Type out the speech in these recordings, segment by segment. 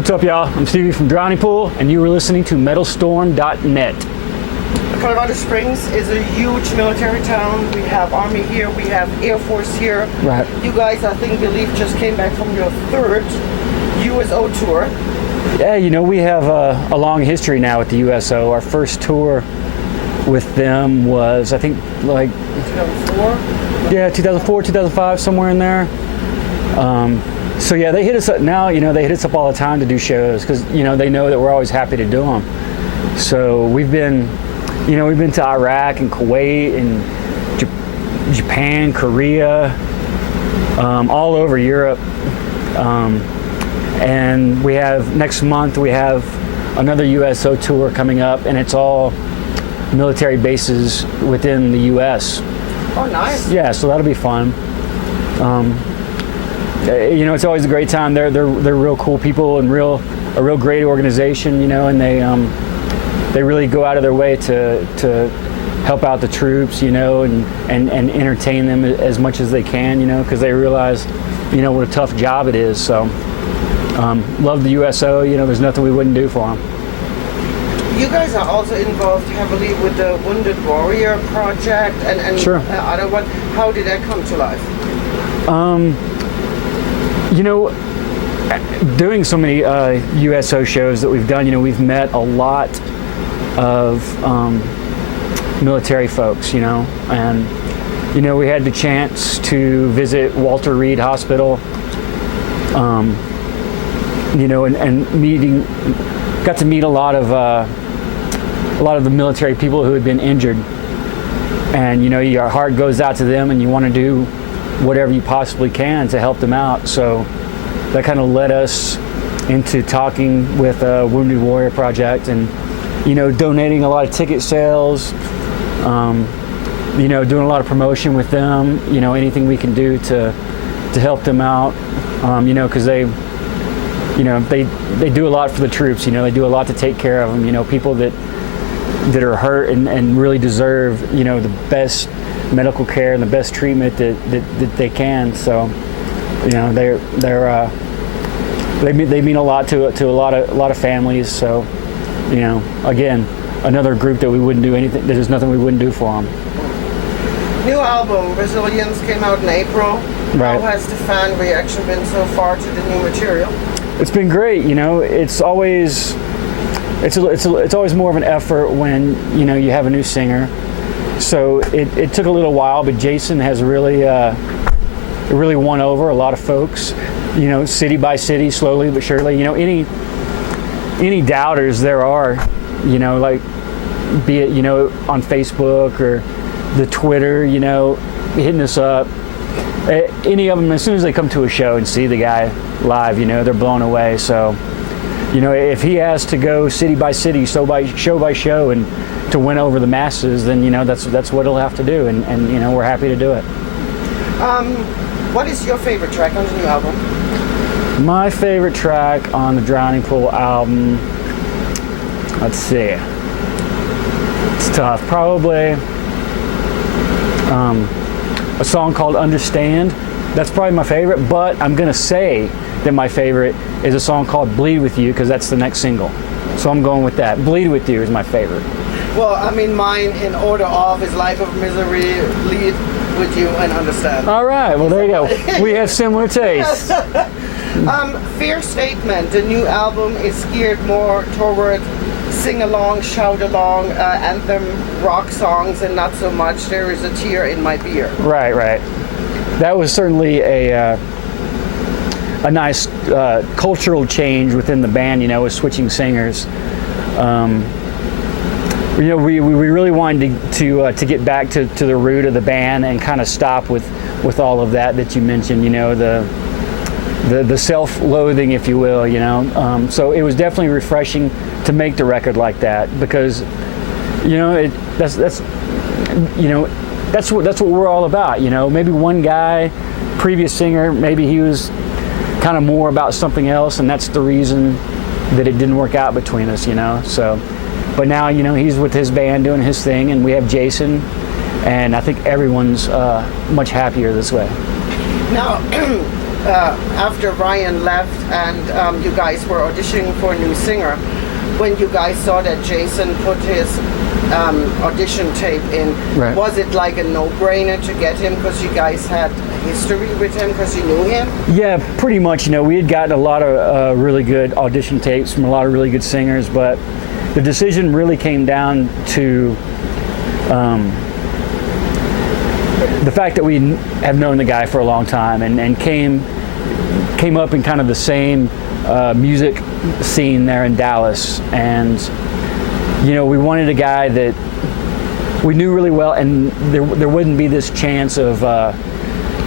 What's up, y'all? I'm Stevie from Drowning Pool, and you were listening to metalstorm.net. Colorado Springs is a huge military town. We have Army here, we have Air Force here. Right. You guys, I believe, just came back from your third USO tour. Yeah, you know, we have a long history now with the USO. Our first tour with them was, I think, like 2004? Yeah, 2004, 2005, somewhere in there. So yeah, they hit us up now. You know, they hit us up all the time to do shows because they know that we're always happy to do them. So we've been to Iraq and Kuwait and Japan, Korea, all over Europe. And we have next month we have another USO tour coming up, and it's all military bases within the U.S. Oh, nice. Yeah, so that'll be fun. It's always a great time. They're real cool people and a real great organization. And they really go out of their way to help out the troops. And entertain them as much as they can. Because they realize what a tough job it is. So love the USO. There's nothing we wouldn't do for them. You guys are also involved heavily with the Wounded Warrior Project and Sure. Other one. How did that come to life? Doing so many USO shows that we've done, we've met a lot of military folks, and we had the chance to visit Walter Reed Hospital, and got to meet a lot of the military people who had been injured, and your heart goes out to them, and you want to do whatever you possibly can to help them out. So that kind of led us into talking with Wounded Warrior Project, and donating a lot of ticket sales, doing a lot of promotion with them, anything we can do to help them out, because they do a lot for the troops. They do a lot to take care of them. People that are hurt and really deserve the best medical care and the best treatment that they can. So they mean a lot to a lot of families. So again, another group that we wouldn't do anything. There's nothing we wouldn't do for them. New album Resilience came out in April. Right. How has the fan reaction been so far to the new material? It's been great. It's always more of an effort when you have a new singer. So it took a little while, but Jason has really won over a lot of folks. City by city, slowly but surely. Any doubters there are, like be it on Facebook or the Twitter, hitting us up. Any of them, as soon as they come to a show and see the guy live, they're blown away. So, if he has to go city by city, show by show, and to win over the masses, then that's what he'll have to do, and we're happy to do it. What is your favorite track on the new album? My favorite track on the Drowning Pool album, let's see, it's tough. Probably a song called Understand. That's probably my favorite, but I'm gonna say that my favorite is a song called Bleed With You, because that's the next single. So I'm going with that. Bleed With You is my favorite. Well, mine in order of is Life of Misery, Bleed With You, and Understand. All right, well there you go. We have similar tastes. Fair statement. The new album is geared more toward sing-along, shout-along, anthem rock songs, and not so much There Is a Tear in My Beer. Right. That was certainly a nice cultural change within the band, with switching singers. We really wanted to get back to the root of the band and kind of stop with all of that you mentioned, the self-loathing, if you will, So it was definitely refreshing to make the record like that, because that's what we're all about. Maybe one guy, previous singer, maybe he was kind of more about something else, and that's the reason that it didn't work out between us. So but now he's with his band doing his thing, and we have Jason, and I think everyone's much happier this way. Now after Ryan left and you guys were auditioning for a new singer, when you guys saw that Jason put his audition tape in, Right. was it like a no-brainer to get him because you guys had history with him because you knew him? Yeah, pretty much. We had gotten a lot of really good audition tapes from a lot of really good singers, but the decision really came down to the fact that we have known the guy for a long time and came up in kind of the same music scene there in Dallas, and we wanted a guy that we knew really well, and there wouldn't be this chance of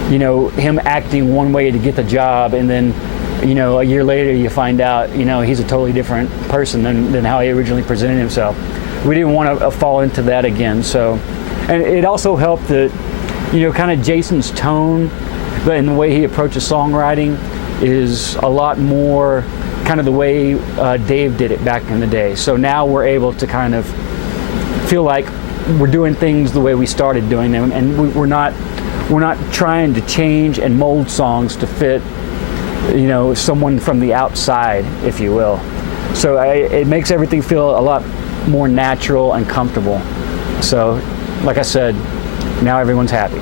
him acting one way to get the job, and then a year later you find out he's a totally different person than how he originally presented himself. We didn't want to fall into that again. So, and it also helped that kind of Jason's tone and the way he approaches songwriting is a lot more kind of the way Dave did it back in the day. So now we're able to kind of feel like we're doing things the way we started doing them, and we're not trying to change and mold songs to fit someone from the outside, if you will. So it makes everything feel a lot more natural and comfortable. So like I said, now everyone's happy.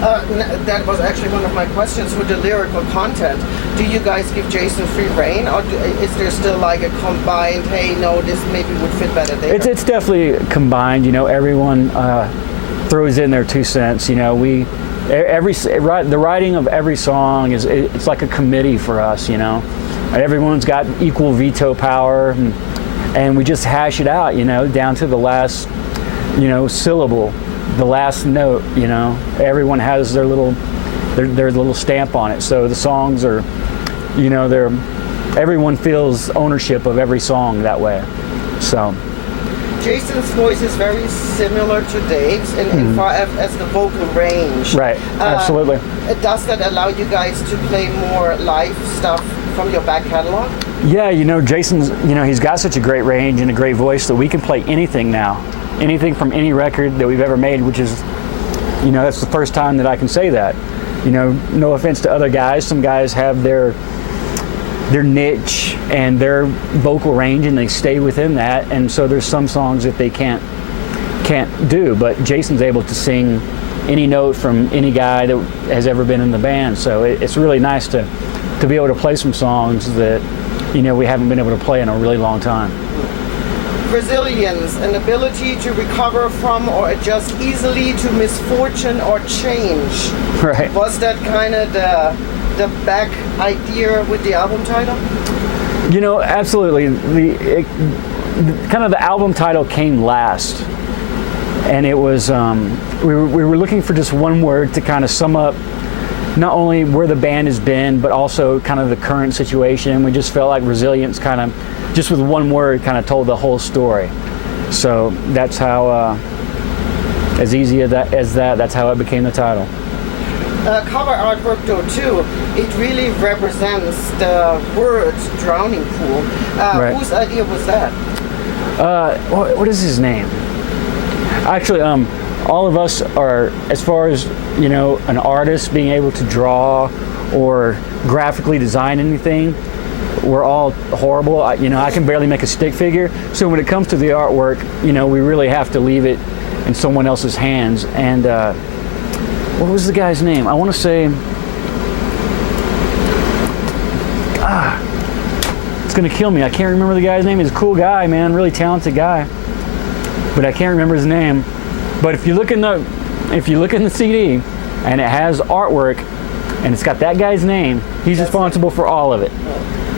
That was actually one of my questions with the lyrical content. Do you guys give Jason free reign, or is there still like a combined, hey, no, this maybe would fit better there? It's definitely combined. Everyone throws in their 2 cents. The writing of every song it's like a committee for us. Everyone's got equal veto power, and we just hash it out. Down to the last syllable, the last note. Everyone has their little stamp on it. So the songs are, everyone feels ownership of every song that way. So Jason's voice is very similar to Dave's in far as the vocal range. Right, absolutely. Does that allow you guys to play more live stuff from your back catalog? Yeah, Jason's, he's got such a great range and a great voice that we can play anything now. Anything from any record that we've ever made, which is, that's the first time that I can say that. No offense to other guys. Some guys have their niche and their vocal range, and they stay within that. And so there's some songs that they can't do. But Jason's able to sing any note from any guy that has ever been in the band. So it's really nice to be able to play some songs that we haven't been able to play in a really long time. Resilience, an ability to recover from or adjust easily to misfortune or change. Right. Was that kind of the back idea with the album title? Absolutely. Kind of the album title came last, and it was we were looking for just one word to kind of sum up not only where the band has been, but also kind of the current situation. We just felt like resilience kind of, just with one word, kind of told the whole story. So that's how, as easy as that's how it became the title. Cover artwork though too, it really represents the words drowning pool. Right. Whose idea was that? What is his name? Actually, all of us are, as far as an artist being able to draw or graphically design anything, we're all horrible. I can barely make a stick figure. So when it comes to the artwork, we really have to leave it in someone else's hands. And what was the guy's name? I want to say, it's gonna kill me. I can't remember the guy's name. He's a cool guy, man, really talented guy, but I can't remember his name. But if you look in the CD and it has artwork and it's got that guy's name, he's responsible for all of it.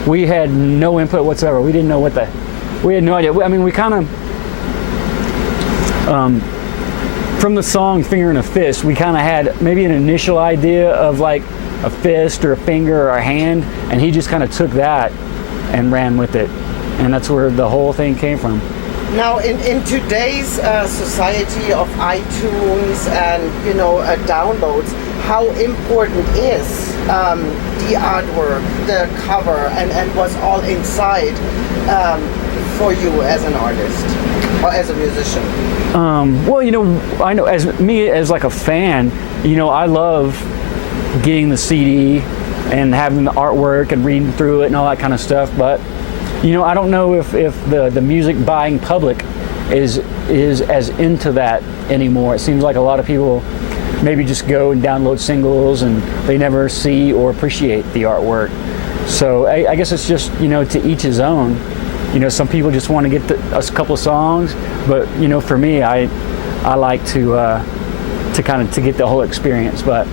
We had no input whatsoever. We didn't know we had no idea. I mean, we kind of, from the song Finger in a Fist, we kind of had maybe an initial idea of like a fist or a finger or a hand, and he just kind of took that and ran with it. And that's where the whole thing came from. Now, in today's society of iTunes and downloads, how important is the artwork, the cover, and what's all inside for you as an artist or as a musician? Well, I know as like a fan, I love getting the CD and having the artwork and reading through it and all that kind of stuff. But you know, I don't know if the music buying public is as into that anymore. It seems like a lot of people maybe just go and download singles and they never see or appreciate the artwork. So I guess it's just, you know, to each his own. You know, some people just want to get a couple of songs, but you know, for me, I like to kind of to get the whole experience. But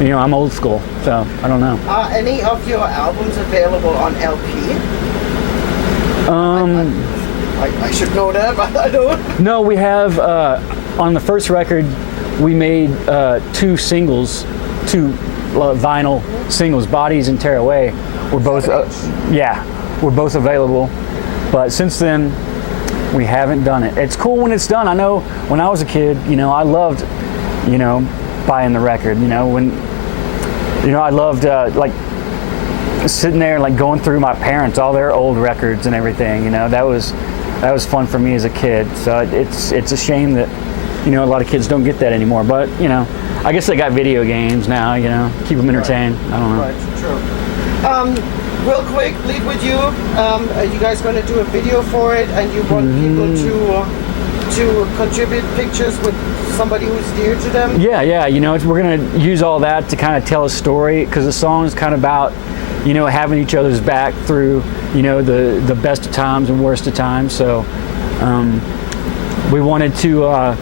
you know, I'm old school, so I don't know. Are any of your albums available on LP? I should know that, but I don't. No, we have on the first record we made two singles, two vinyl singles, Bodies and Tear Away. We're both we're both available, but since then we haven't done it. It's cool when it's done. I know when I was a kid, you know, I loved, you know, buying the record. You know, when, you know, I loved like sitting there and like going through my parents, all their old records and everything. You know, that was fun for me as a kid. So it's a shame that, you know, a lot of kids don't get that anymore. But you know, I guess they got video games now. You know, keep them entertained. Right. I don't know. Right, true. Real quick, Lead With You. Are you guys going to do a video for it, and you want people to contribute pictures with somebody who's dear to them? Yeah. You know, we're gonna use all that to kind of tell a story, because the song is kind of about, you know, having each other's back through, you know, the best of times and worst of times. So we wanted to,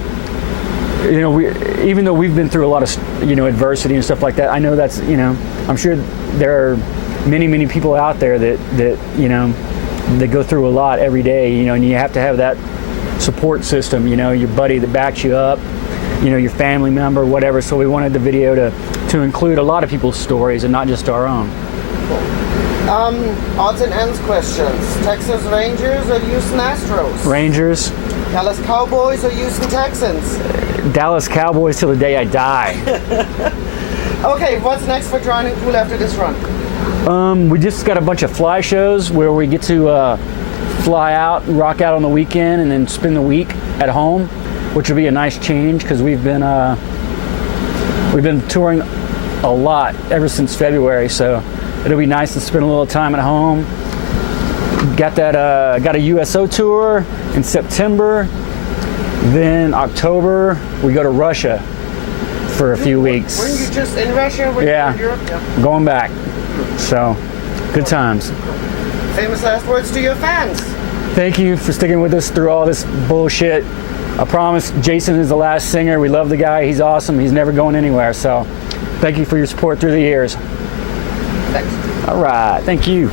you know, even though we've been through a lot of, you know, adversity and stuff like that, I know that's, you know, I'm sure there are many people out there that you know, that go through a lot every day, you know, and you have to have that support system, you know, your buddy that backs you up, you know, your family member, whatever. So we wanted the video to include a lot of people's stories and not just our own. Odds and ends questions. Texas Rangers or Houston Astros? Rangers. Dallas Cowboys or Houston Texans? Dallas Cowboys till the day I die. Okay, what's next for Drawing and Cool after this run? We just got a bunch of fly shows where we get to fly out, rock out on the weekend, and then spend the week at home, which will be a nice change, because we've been touring a lot ever since February. So it'll be nice to spend a little time at home. Got a USO tour in September. Then October we go to Russia for a few weeks. Weren't you just in Russia? Yeah, in Europe? Yeah. Going back. So good times. Famous last words to your fans. Thank you for sticking with us through all this bullshit. I promise Jason is the last singer. We love the guy. He's awesome. He's never going anywhere. So thank you for your support through the years. Thanks. All right. Thank you.